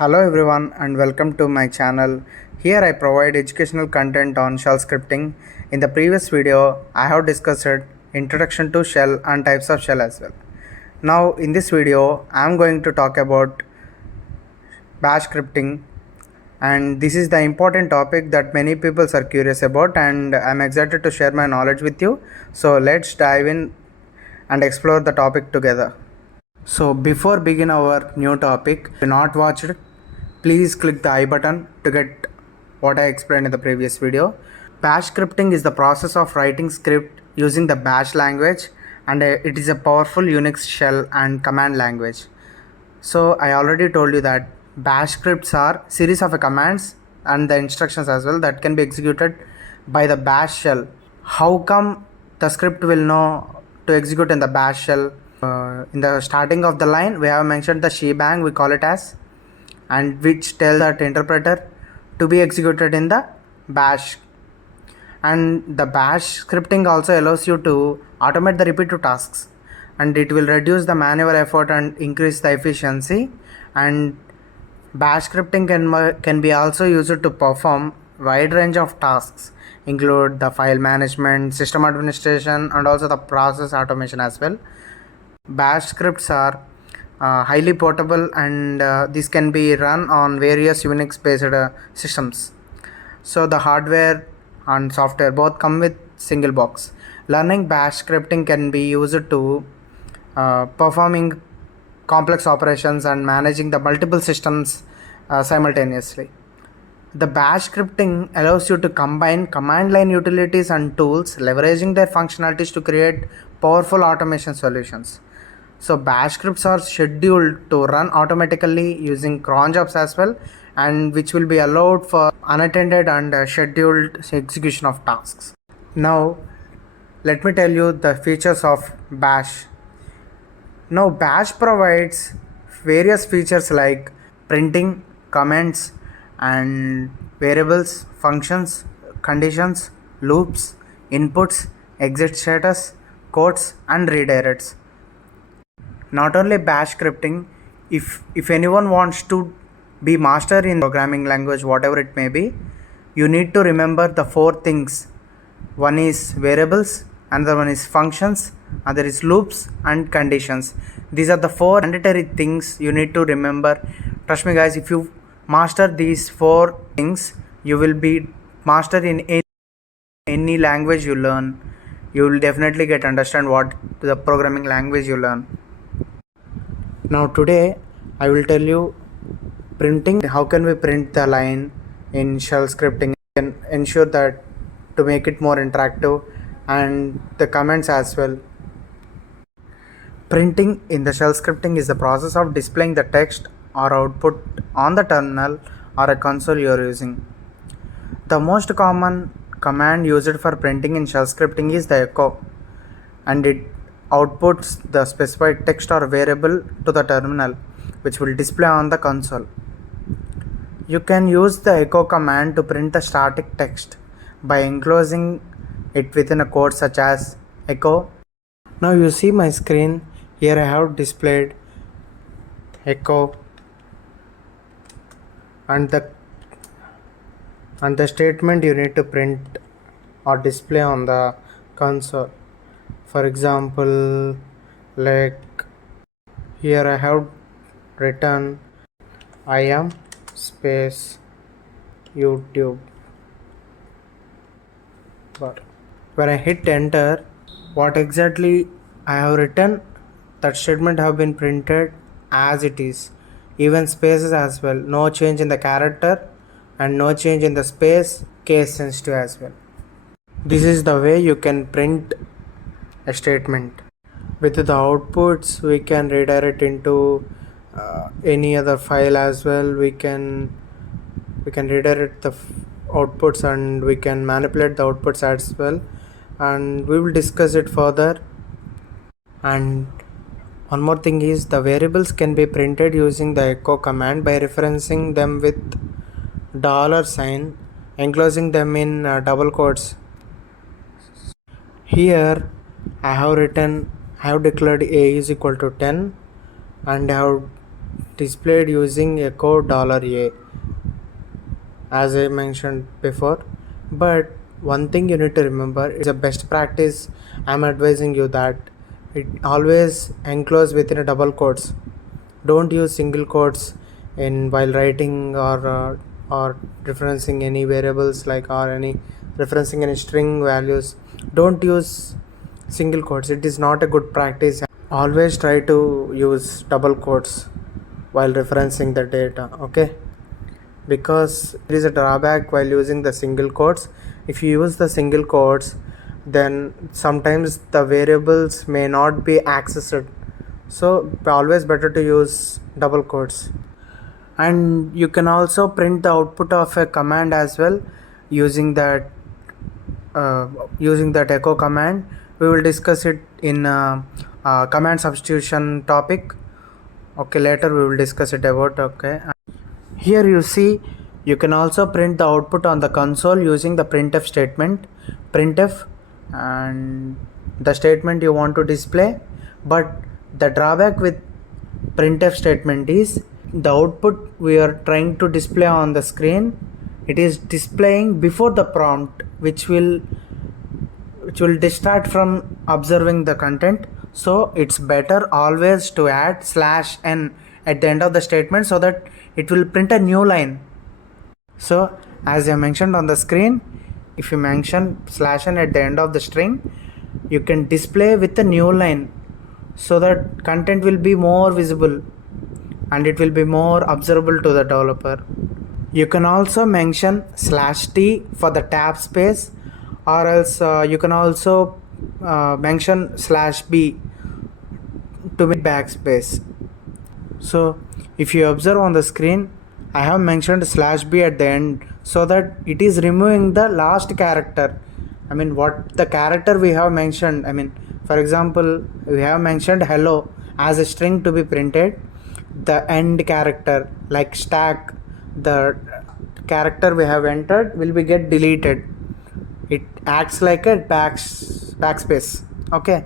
Hello everyone and welcome to my channel. Here I provide educational content on shell scripting. In the previous video, I have discussed introduction to shell and types of shell as well. Now in this video, I am going to talk about bash scripting, and this is the important topic that many people are curious about, and I am excited to share my knowledge with you. So let's dive in and explore the topic together. So before begin our new topic, if you not watched, please click the I button to get what I explained in the previous video. Bash scripting is the process of writing script using the bash language, and it is a powerful Unix shell and command language. So I already told you that bash scripts are series of commands and the instructions as well that can be executed by the bash shell. How come the script will know to execute in the bash shell? In the starting of the line, we have mentioned the shebang, we call it as, and which tells that interpreter to be executed in the bash. And the bash scripting also allows you to automate the repetitive tasks, and it will reduce the manual effort and increase the efficiency. And bash scripting can be also used to perform wide range of tasks, include the file management, system administration, and also the process automation as well. Bash scripts are highly portable, and this can be run on various Unix based systems. So the hardware and software both come with single box. Learning bash scripting can be used to performing complex operations and managing the multiple systems simultaneously. The bash scripting allows you to combine command line utilities and tools, leveraging their functionalities to create powerful automation solutions. So bash scripts are scheduled to run automatically using cron jobs as well, and which will be allowed for unattended and scheduled execution of tasks. Now let me tell you the features of bash. Now bash provides various features like printing, comments and variables, functions, conditions, loops, inputs, exit status, codes and redirects. Not only bash scripting, if anyone wants to be master in programming language, whatever it may be, you need to remember the four things. One is variables, another one is functions, other is loops and conditions. These are the four mandatory things you need to remember. Trust me guys, if you master these four things, you will be master in any language you learn. You will definitely get understand what the programming language you learn. Now today I will tell you printing. How can we print the line in shell scripting and ensure that to make it more interactive, and the comments as well. Printing in the shell scripting is the process of displaying the text or output on the terminal or a console you are using. The most common command used for printing in shell scripting is the echo, and it outputs the specified text or variable to the terminal, which will display on the console. You can use the echo command to print the static text by enclosing it within a code such as echo. Now you see my screen. Here I have displayed echo and the statement you need to print or display on the console. For example, like here I have written I am space YouTube. But when I hit enter, what exactly I have written, that statement have been printed as it is, even spaces as well, no change in the character and no change in the space, case sensitive as well. This is the way you can print a statement. With the outputs we can redirect into any other file as well. We can redirect the outputs and we can manipulate the outputs as well, and we will discuss it further. And one more thing is the variables can be printed using the echo command by referencing them with $sign, enclosing them in double quotes. Here I have declared a is equal to 10, and I have displayed using echo $a, as I mentioned before. But one thing you need to remember is a best practice. I'm advising you that it always enclose within a double quotes. Don't use single quotes in while writing or referencing any variables like or any referencing any string values. Don't use single quotes. It is not a good practice. Always try to use double quotes while referencing the data. Okay, because there is a drawback while using the single quotes. If you use the single quotes, then sometimes the variables may not be accessed, so always better to use double quotes. And you can also print the output of a command as well using that echo command. We will discuss it in command substitution topic. Okay, later we will discuss it about. Okay, here you see you can also print the output on the console using the printf statement, printf, and the statement you want to display. But the drawback with printf statement is the output we are trying to display on the screen, it is displaying before the prompt, which will distract from observing the content. So it's better always to add /n at the end of the statement so that it will print a new line. So as I mentioned on the screen, if you mention /n at the end of the string, you can display with a new line so that content will be more visible and it will be more observable to the developer. You can also mention /t for the tab space, or else you can also mention /b to make backspace. So if you observe on the screen, I have mentioned /b at the end so that it is removing the last character. I mean, what the character we have mentioned. I mean, for example, we have mentioned hello as a string to be printed. The end character like stack, the character we have entered will be get deleted. It acts like a backspace. Okay,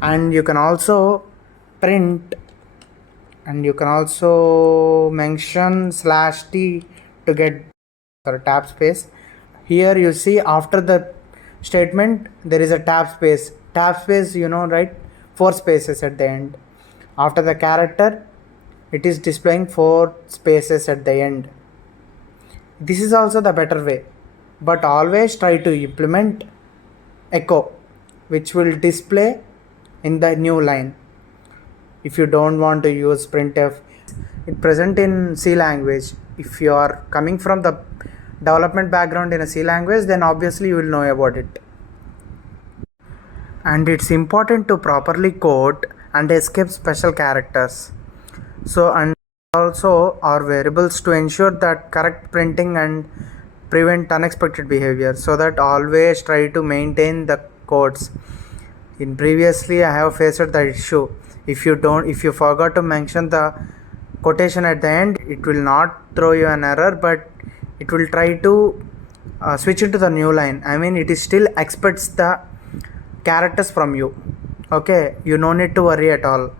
and you can also print, and you can also mention /t to get tab space. Here you see after the statement there is a tab space. Tab space, you know, right? 4 spaces at the end. After the character, it is displaying 4 spaces at the end. This is also the better way, but always try to implement echo, which will display in the new line. If you don't want to use printf, it present in C language. If you are coming from the development background in a C language, then obviously you will know about it. And it's important to properly code and escape special characters. So, and also our variables to ensure that correct printing and prevent unexpected behavior, so that always try to maintain the codes. In previously I have faced the issue, if you forgot to mention the quotation at the end, it will not throw you an error, but it will try to switch into the new line. I mean, it is still expects the characters from you. Okay, you no need to worry at all. It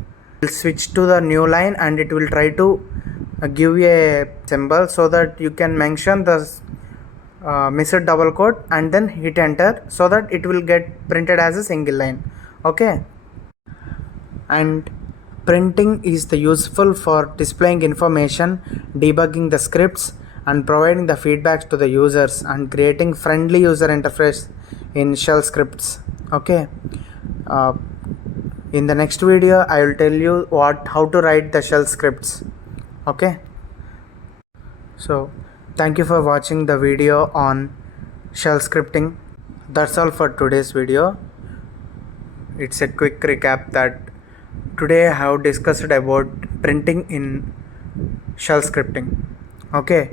will switch to the new line and it will try to give you a symbol so that you can mention the missed double quote and then hit enter, so that it will get printed as a single line. Okay, and printing is the useful for displaying information, debugging the scripts, and providing the feedbacks to the users and creating friendly user interface in shell scripts. Okay, in the next video I will tell you how to write the shell scripts. Okay, so thank you for watching the video on shell scripting. That's all for today's video. It's a quick recap that today I have discussed about printing in shell scripting. Okay,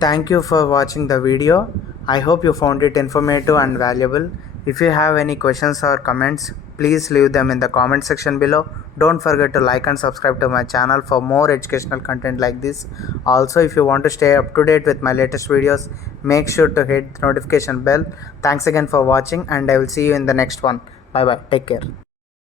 thank you for watching the video. I hope you found it informative and valuable. If you have any questions or comments, please leave them in the comment section below. Don't forget to like and subscribe to my channel for more educational content like this. Also, if you want to stay up to date with my latest videos, make sure to hit the notification bell. Thanks again for watching, and I will see you in the next one. Bye bye. Take care.